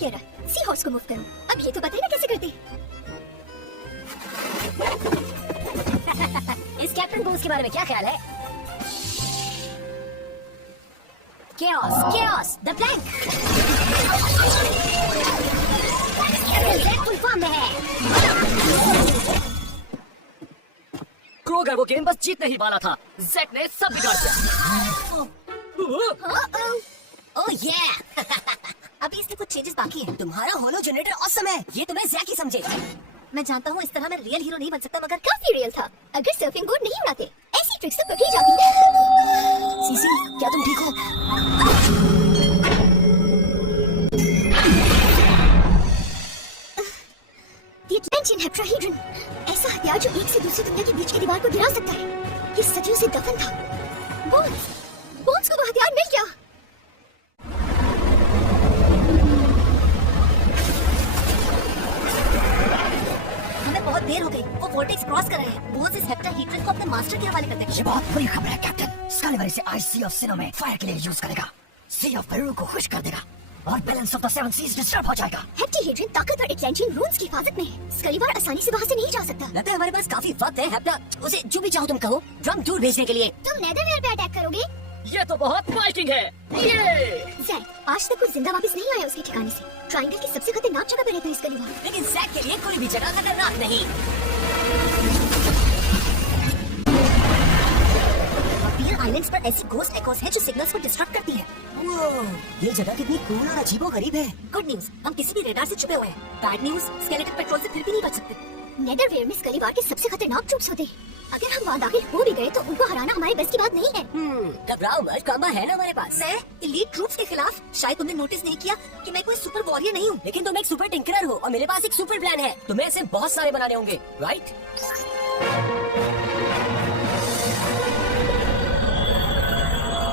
कह रहा, sea horse को मूव करो। अब ये तो बताइए ना कैसे करते। इस कैप्टन बोस के बारे में क्या ख्याल है? Chaos, chaos, the blank. Full form में है। क्रोगर वो गेम बस जीतने ही वाला था, ज़ेक ने सब बिगाड़ दिया। ओह ये अभी इसमें कुछ चेंजेस बाकी हैं। तुम्हारा होलो जनरेटर ऑसम है, ये तुम्हें ज़ेक ही समझे। मैं जानता हूँ इस तरह मैं रियल हीरो नहीं बन सकता, मगर काफी रियल था। अगर सर्फिंग बोर्ड नहीं उड़ाते, ऐसी ट्रिक्स तो कभी जाती है। सीसी, क्या तुम ठीक हो? The Atlantean Hetrahedron, ऐसा हथियार जो एक से दूसरी दुनिया के बीच की दीवार को गिरा सकता है। ये सदियों से दफन था। बोन्स को वो हथियार मिल गया। हमें बहुत देर हो गई। वो वोर्टेक्स क्रॉस कर रहे हैं। बोन्स इस हेट्राहीड्रन को अपने मास्टर के हवाले करते हैं। ये बहुत बुरी खबर है कैप्टन। स्कालीवर इसे आइस सी ऑफ सिनो में फायर के लिए यूज करेगा। सी ऑफ पेरू को खुश कर देगा और balance of the seven seas disturb हो जाएगा। हेट्राहीड्रन ताकतवर एटलांटियन रून्स की हिफाजत में है। स्कालीवर आसानी से वहाँ से नहीं जा सकता। लगता है हमारे पास काफी वक्त है हेप्टा। उसे जो भी चाहो तुम कहो, ड्रम टूर भेजने के लिए। तुम नेदरवेयर पे अटैक करोगे? ये तो बहुत वाइकिंग है। ये ज़ैक, आज तक कोई जिंदा वापस नहीं आया उसके ठिकाने से। ट्रायंगल की सबसे खतरनाक जगह पे रहता है स्कालीवर। लेकिन ज़ैक के लिए कोई भी जगह खतरनाक नहीं। बियर आइलैंड्स पर ऐसी घोस्ट एकोस है जो सिग्नल्स को डिस्ट्रक्ट करती है। ये जगह कितनी कूल और अजीबोगरीब है। गुड न्यूज, हम किसी भी रेडार से छुपे हुए हैं। बैड न्यूज, स्केलेटन पेट्रोल से फिर भी नहीं बच सकते। नेदरवेयर में स्कालीवर के सबसे खतरनाक ट्रूप्स होते हैं। अगर हम वहाँ दाखिल हो भी गए तो उनको हराना हमारे बस की बात नहीं है। घबराओ मत, कामा है ना हमारे पास। मैं एलीट ट्रूप्स के खिलाफ? शायद तुमने नोटिस नहीं किया कि मैं कोई सुपर वॉरियर नहीं हूँ। लेकिन तुम एक सुपर टिंकरर हो और मेरे पास एक सुपर प्लान है। तुम्हें ऐसे बहुत सारे बनाने होंगे, राइट?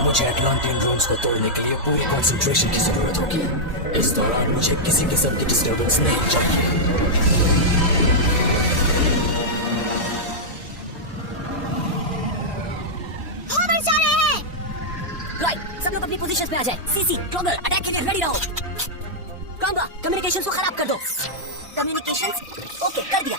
मुझे एटलांटियन ड्रोन्स को तोड़ने के लिए पूरी कंसंट्रेशन की जरूरत होगी। इस दौरान मुझे किसी किस्म की डिस्टर्बेंस नहीं चाहिए। राइट, सब लोग अपनी पोजीशंस पे आ जाए। सीसी, क्रोगर, अटैक के लिए रेडी रहो। कांबा, कम्युनिकेशंस को खराब कर दो। कम्युनिकेशंस ओके कर दिया।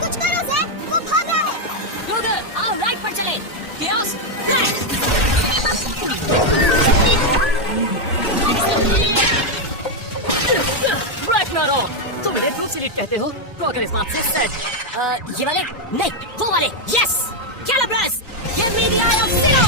कुछ करो ज़ैक, वो भाग रहा है। क्रोगर, आओ राइट पर चले। chaos, रैग्नारोक, तुम इन्हें ट्रूप सीरीट कहते हो? क्रोगर इस बात से सेट। ये वाले नहीं, वो वाले। यस, कैलिब्रस, give me the eye of सिनो।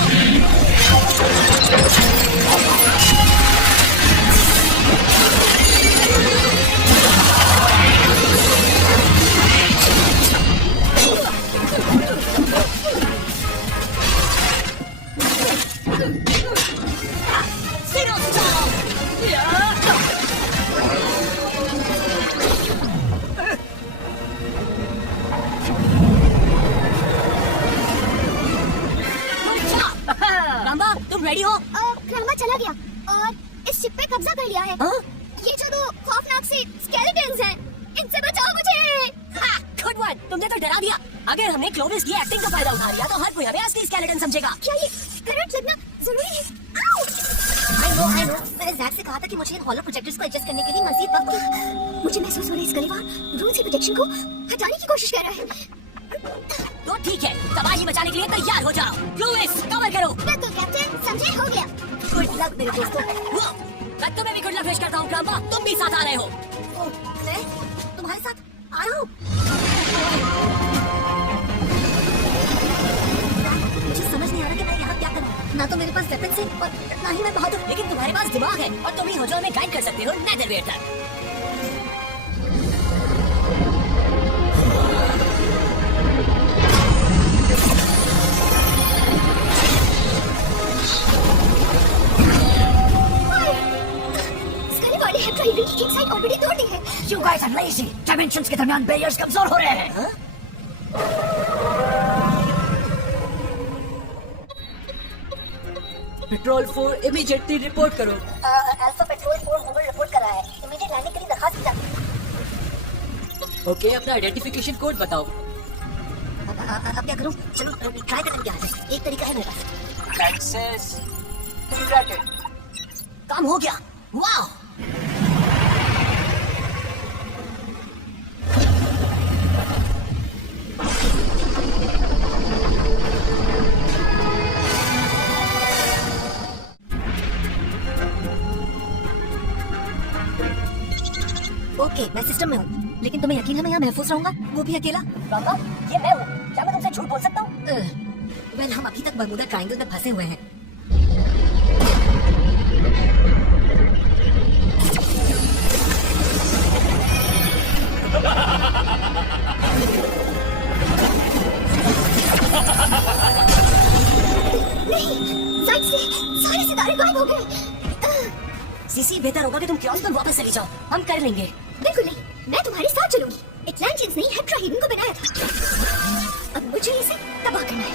सिनो स्टॉप। तुम रेडी हो? क्रामा चला गया और इस शिप पे कब्जा कर लिया है। ये जो दो खौफनाक से स्केलेटन्स हैं, इनसे बचाओ मुझे। गुड वन, तुमने तो डरा दिया। अगर हमने क्लोविस की एक्टिंग का फायदा उठा लिया तो हर कोई हमें असली स्केलेटन समझेगा। क्या ये करंट लगना जरूरी है? I know, मैंने ज़ैक से कहा था कि मुझे इन हॉलो प्रोजेक्टर्स को एडजस्ट करने के लिए मज़ीद वक्त की। मुझे महसूस हो रहा है स्कालीवर रूल की प्रोटेक्शन को हटाने की कोशिश कर रहा है। तो ठीक है, तबाही मचाने के लिए तैयार हो जाओ। क्लोविस, कवर करो। बिल्कुल कैप्टन, समझे, हो गया। गुड लक मेरे दोस्तों। मैं तुम्हें भी गुड लक विश करता हूँ क्राम्बा, तुम भी साथ आ रहे हो। मैं तुम्हारे साथ आ रहा हूँ। मुझे समझ नहीं आ रहा कि मैं यहाँ क्या करूँ। ना तो मेरे पास वेपन्स है और ना ही मैं बहादुर। लेकिन तुम्हारे पास दिमाग है और तुम ही हो जो हमें गाइड कर सकते हो नेदरवेयर तक। हेट्राहीड्रन की एक साइड ऑलरेडी तोड़ दी है। You guys are lazy. Dimensions के दरमियान बैरियर्स कमजोर हो रहे हैं। पेट्रोल 4 इमीडिएटली रिपोर्ट करो। अल्फा पेट्रोल 4 ओवर रिपोर्ट कर रहा है। इमीडिएट लैंडिंग के लिए दरखास्त की जाती है। ओके, अपना आइडेंटिफिकेशन कोड बताओ। अब क्या करूं? चलो ट्राई करने क्या है, एक तरीका है मेरे पास। Access granted. काम हो गया, वाह। ओके, मैं सिस्टम में हूँ, लेकिन तुम्हें यकीन है मैं यहाँ महफूज रहूंगा, वो भी अकेला? बाबा, ये मैं हूँ, क्या मैं तुमसे झूठ बोल सकता हूँ? वेल, हम अभी तक बर्मुडा ट्रायंगल में फंसे हुए हैं। नहीं, साइड से सारे सितारे गायब हो गए। सीसी, बेहतर होगा कि तुम क्योस पर वापस चली जाओ, हम कर लेंगे। बिल्कुल नहीं, मैं तुम्हारे साथ चलूंगी। एटलांटियंस ने हेट्राहीडन को बनाया था, अब मुझे इसे तबाह करना है।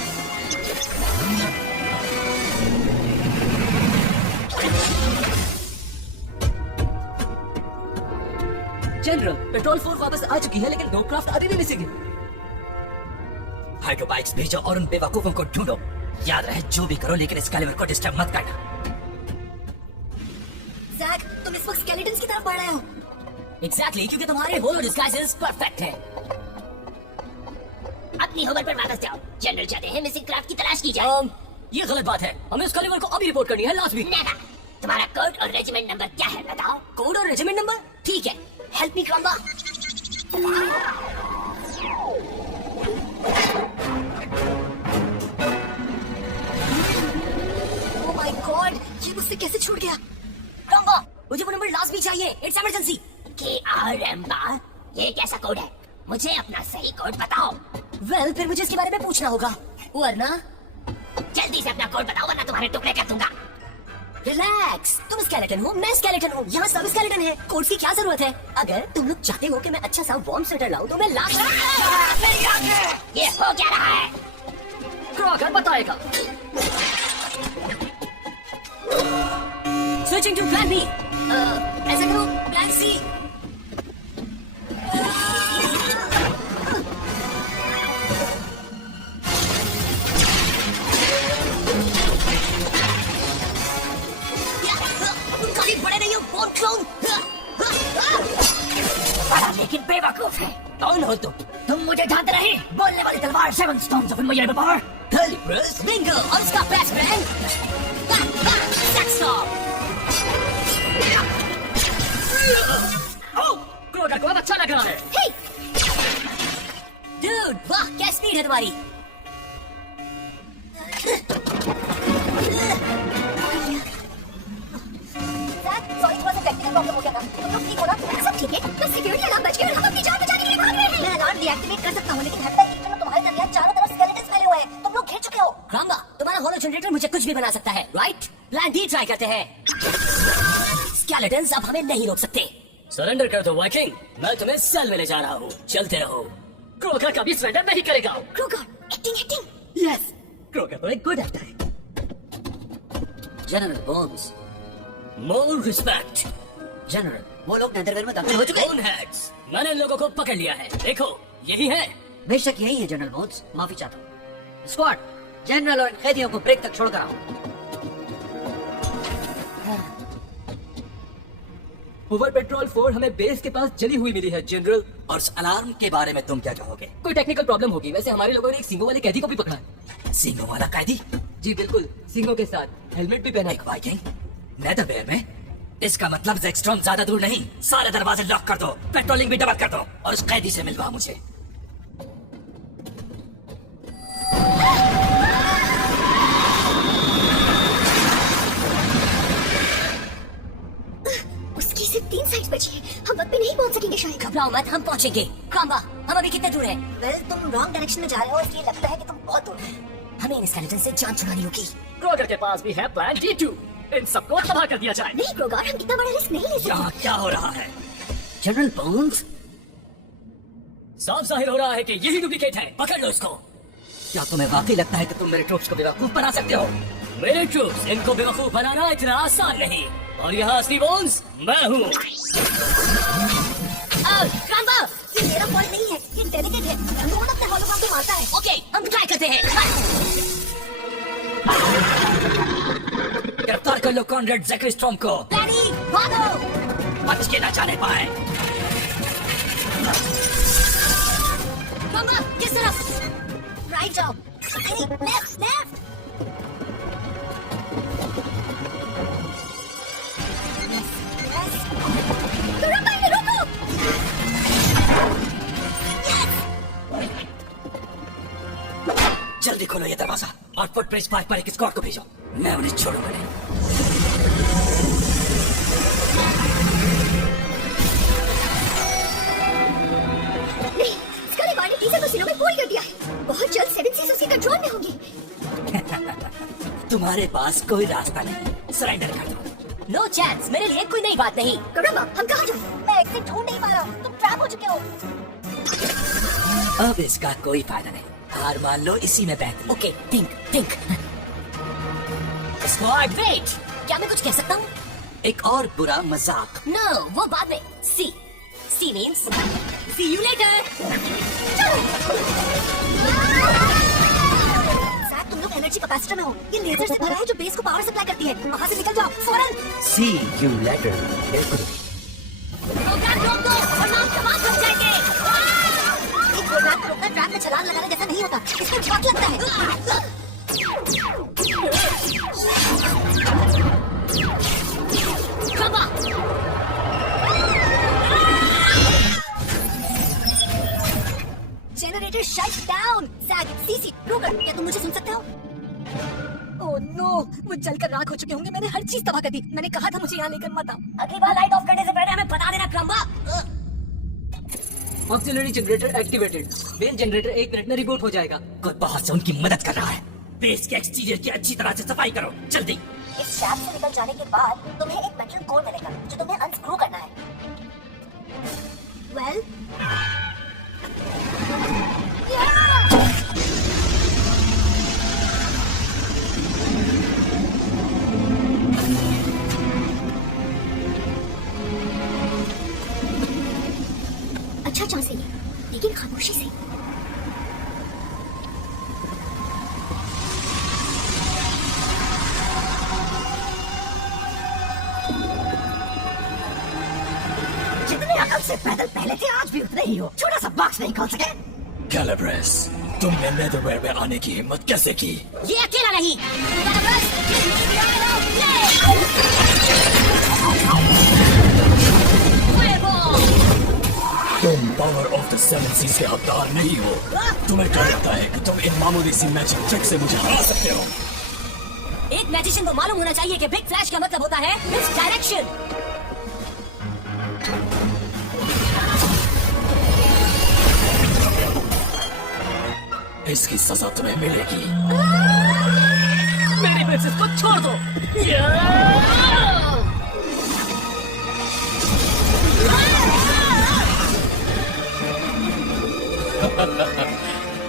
जनरल, पेट्रोल 4 वापस आ चुकी है, लेकिन रोक्राफ्ट अभी भी मिसिंग है। हाइड्रोबाइक्स भेजो और उन बेवकूफों को ढूंढो। याद रहे, जो भी करो लेकिन एक्सकैलिबर को डिस्टर्ब मत करना। जैक, तुम इस वक्त स्केलेटन्स की तरफ बढ़ रहे हो। एग्जैक्टली, क्योंकि तुम्हारे होलो डिस्गाइजेस परफेक्ट है। अपनी होवर पर वापस जाओ। जनरल चाहते हैं मिसिंग क्राफ्ट की तलाश की जाए। ये गलत बात है, हमें एक्सकैलिबर को अभी रिपोर्ट करनी है, लास्ट वीक। नेवर। तुम्हारा कोड और रेजिमेंट नंबर क्या है बताओ। कोड और रेजिमेंट नंबर? ठीक है, हेल्प मी क्रम्बा। ओह माय गॉड, ये मुझसे कैसे छूट गया? रंबा, मुझे वो नंबर लास्ट भी चाहिए, इट्स इमरजेंसी। रंबा, ये कैसा कोड है? मुझे अपना सही कोड बताओ। वेल, फिर मुझे इसके बारे में पूछना होगा, वरना जल्दी से अपना कोड बताओ, वरना तुम्हारे टुकड़े कर दूंगा। रिलैक्स, तुम स्केलेटन हो, मैं स्केलेटन हूँ, यहाँ सब स्केलेटन है, कोड की क्या जरूरत है? अगर तुम लोग चाहते हो कि मैं अच्छा सा वार्म स्वेटर लाऊं तो मैं ला ये हो क्या रहा है? क्रॉकर बताएगा। Switching to plan B. ऐसा करो, प्लान सी। तुम काफी बड़े नहीं हो, बॉर्न क्लोन। लेकिन बेवकूफ है। कौन हो तुम? तुम मुझे जानते नहीं? बोलने वाली तलवार, 7 स्टोन्स ऑफ इनमेजरेबल पावर। कैलिब्रस? बिंगो, और उसका बेस्ट फ्रेंड सेक्सटॉप। क्रॉकर को अब अच्छा लग रहा है। हे, डूड, वाह क्या स्पीड है तुम्हारी। सॉरी, थोड़ा सा टेक्निकल प्रॉब्लम हो गया था। तुम लोग ठीक हो ना? सब ठीक है, बस सिक्योरिटी अलार्म बज गया और हम अपनी जान बचाने के लिए भाग रहे हैं। मैं अलार्म डीएक्टिवेट कर सकता हूँ, लेकिन हेप्टा हीटर में तुम्हारे दरमियान चारों तरफ स्केलेटन्स फैले हुए हैं, तुम लोग घिर चुके हो। रामबा, तुम्हारा होलो जनरेटर मुझे कुछ भी बना सकता है, राइट? प्लान डी ट्राई करते हैं। स्केलेटन्स अब हमें नहीं रोक सकते। सरेंडर कर दो वाइकिंग, मैं तुम्हें सेल में ले जा रहा हूँ, चलते रहो। क्रॉकर कभी सरेंडर नहीं करेगा। Kroger, acting. यस, क्रॉकर तो एक गुड एक्टर है। General bones, more respect. General, वो लोग नेदरवेयर में दाखिल हो चुके हैं। बोनहेड्स, मैंने इन लोगों को पकड़ लिया है, देखो यही है। बेशक यही है जनरल बोन्स, माफी चाहता हूँ। स्क्वाड, जनरल और कैदियों को ब्रेक तक छोड़कर आओ। ओवर पेट्रोल 4 हमें बेस के पास जली हुई मिली है जनरल। और उस अलार्म के बारे में तुम क्या कहोगे? कोई टेक्निकल प्रॉब्लम होगी, वैसे हमारे लोगों ने एक सिंगों वाले कैदी को भी पकड़ा है। सिंगों वाला कैदी? जी बिल्कुल, सिंगों के साथ हेलमेट भी पहना है। एक वाइकिंग नेदरवेयर में? इसका मतलब ज़ेक्स्ट्रॉम ज्यादा दूर नहीं। सारे दरवाजे लॉक कर दो, पेट्रोलिंग भी डबल कर दो और उस कैदी से मिलवा मुझे। उसकी सिर्फ 3 साइड्स बची है, हम वक्त पे नहीं पहुंच सकेंगे शायद। घबराओ मत, हम पहुंचेंगे। काम्बा, हम अभी कितने दूर हैं? वेल, तुम रॉन्ग डायरेक्शन में जा रहे हो, इसलिए लगता है कि तुम बहुत दूर हो। हमें इन स्केलेटन से जान छुड़ानी होगी। क्रॉकर के पास भी है प्लान D2, इन सबको तबाह कर दिया जाए। नहीं क्रोगर, हम इतना बड़ा रिस्क नहीं ले सकते। यहाँ क्या हो रहा है? जनरल बोन्स, साफ जाहिर हो रहा है कि यही डुप्लीकेट है, पकड़ लो इसको। क्या तुम्हें वाकई लगता है कि तुम मेरे ट्रूप्स को बेवकूफ बना सकते हो? मेरे ट्रूप्स इनको बेवकूफ बनाना इतना आसान नहीं। और यहाँ असली बोन्स मैं हूँ। क्रम्बा, ये मेरा फॉल्ट नहीं है, ये डेलिकेट है। रोड अपने हॉलोग्राम को मारता है। ओके, हम ट्राई करते हैं। गिरफ्तार कर लो कॉनरेड जैकरी स्टॉर्म को। डैडी, भागो! बच के न जाने पाए। क्रम्बा, किस तरफ? राइट जाओ। Left, left. क्रम्बा, इन्हें रोको। जल्दी खोलो ये दरवाजा और फुटप्रिंट्स पार्क पर एक स्क्वाड को भेजो। मैं उन्हें छोड़ूंगा नहीं। नहीं, स्कली बार ने टीजर को सिनों में फोल्ड कर दिया है। बहुत जल्द 7 सीज उसके कंट्रोल में होंगी। तुम्हारे पास कोई रास्ता नहीं, सरेंडर कर दो। नो चांस, मेरे लिए कोई नई बात नहीं। क्रम्बा, हम कहाँ जाएं? मैं एग्जिट ढूंढ नहीं पा रहा। तुम ट्रैप हो चुके हो। अब इसका कोई फायदा नहीं, हार मान लो, इसी में बेहतर। Okay, think. Squad, wait! क्या मैं कुछ कह सकता हूँ? एक और बुरा मजाक। नो, वो बाद में। C means see you later. सैक, तुम लोग एनर्जी कैपेसिटर में हो। ये लेजर से भरा है जो बेस को पावर सप्लाई करती है। वहाँ से निकल जाओ फौरन। सी यू लेटर। बिल्कुल। प्रोग्राम रोक दो वरना हम तबाह हो जाएंगे। एक प्रोग्राम को रोकना ट्रैप में छलांग लगाने जैसा नहीं होता। इसमें झटका लगता है। क्रम्बा, जनरेटर शट डाउन। सैक, सीसी, रोकर, क्या तुम मुझे सुन सकते हो? ओह नो, वो जलकर राख हो चुके होंगे। मैंने हर चीज तबाह कर दी। मैंने कहा था मुझे यहाँ लेकर मत आओ। अगली बार लाइट ऑफ करने से पहले हमें बता देना क्रम्बा। Auxiliary generator activated. Main generator 1 minute में रिबूट हो जाएगा। कोई बाहर से उनकी मदद कर रहा है। बेस के एक्सटीरियर की अच्छी तरह से सफाई करो, जल्दी। इस शैफ्ट से निकल जाने के बाद तुम्हें एक मेटल कोर मिलेगा जो तुम्हें अनस्क्रू करना है। वेल, अच्छा चांस है ये, लेकिन खामोशी से। जितने अकल से पैदल पहले थे आज भी उतने ही हो। छोटा सा बॉक्स नहीं खोल सके। कैलेब्रस, तुमने नेदरवेयर में आने की हिम्मत कैसे की? ये अकेला नहीं। तुम पावर ऑफ द 7 सीज के हकदार नहीं हो। तुम्हें क्या लगता है कि तुम इन मामूली सी मैजिक ट्रिक से मुझे हरा सकते हो? एक मैजिशियन को मालूम होना चाहिए कि बिग फ्लैश का मतलब होता है मिस डायरेक्शन। इसकी सजा तुम्हें मिलेगी। मेरी प्रिंसेस को छोड़ दो।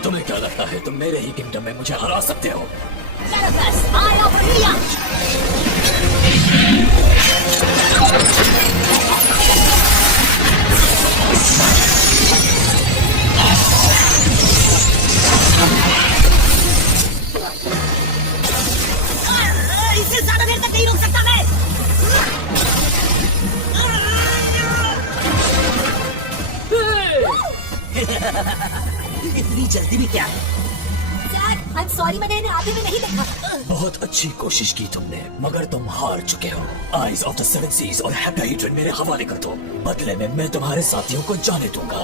तुम्हें क्या लगता है तुम मेरे ही किंगडम में मुझे हरा सकते हो? Carapace, Eye of Amelia! इससे ज्यादा देर तक नहीं रुक सकता मैं। इतनी जल्दी भी क्या है? सैक, I'm sorry, मैंने इन्हें आधे में नहीं देखा। बहुत अच्छी कोशिश की तुमने, मगर तुम हार चुके हो। आइज ऑफ द 7 सीज और हेप्टाहीड्रन मेरे हवाले कर दो। बदले में मैं तुम्हारे साथियों को जाने दूंगा।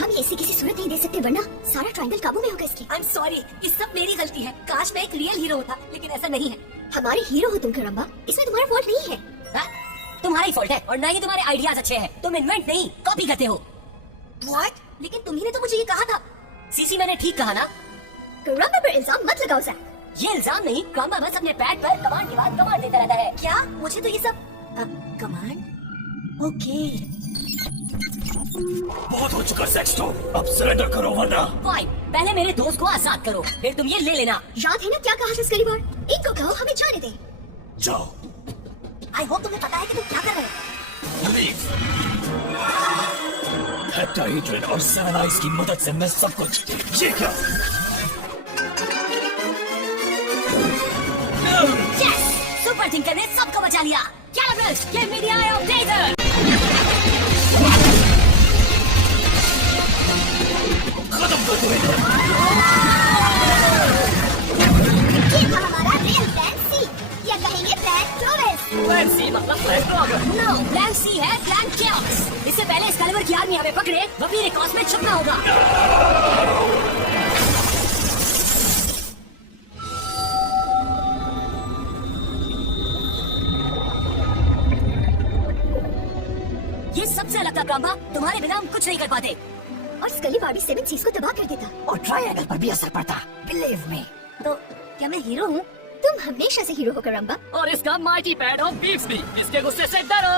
हम ऐसी किसी सूरत नहीं दे सकते वरना सारा ट्रायंगल काबू में होगा इसके। I'm sorry, ये सब मेरी गलती है। काश मैं एक रियल हीरो होता, लेकिन ऐसा नहीं है। हमारे हीरो हो तुम करम्बा, इसमें तुम्हारा फॉल्ट नहीं है। हाँ? तुम्हारा ही फॉल्ट है और ना ही तुम्हारे आइडियाज अच्छे हैं। तुम इन्वेंट नहीं, कॉपी करते हो। What? लेकिन तुम्ही ने तो मुझे ये कहा था। सीसी, मैंने ठीक कहा ना? करम्बा पर इल्जाम मत लगाओ सैक। ये इल्जाम नहीं, क्रम्बा बस अपने पैड पर कमांड के बाद कमांड देता रहता है। क्या? मुझे तो ये सब कमांड? ओके। बहुत हो चुका सेक्स तो, अब सरेंडर करो वरना। फाइन, पहले मेरे दोस्त को आजाद करो, फिर तुम ये ले लेना। याद है ना क्या कहा था स्कलीवर? इनको कहो हमें जाने दे। जाओ। आई होप तुम्हें पता है कि तुम क्या कर रहे हो। हेक्टाहीड्रन और सेवन आइज की मदद से मैं सब कुछ। ये क्या? यस, सुपर थिंकर ने सबको बचा लिया। कैलिब्रस, give me the eye of डेजर। खत्म कर दो इन्हें। ये था हमारा रियल प्लान सी, या कहेंगे प्लान टॉरस। प्लान सी मतलब plan blogger. No, plan C है प्लान कैओस। इससे पहले एक्सकैलिबर की आर्मी हमें पकड़े, वजीर कॉस में छुपना होगा। ये सबसे अलग था ब्राह्मा, तुम्हारे बिना हम कुछ नहीं कर पाते। और स्कली बॉडी 7 सीज को तबाह कर देता। और ट्रायंगल पर भी असर पड़ता, बिलीव मी। तो क्या मैं हीरो हूँ? तुम हमेशा से हीरो हो करम्बा। और इसका माइटी पैड ऑफ बीफ्स भी। इसके गुस्से से डरो।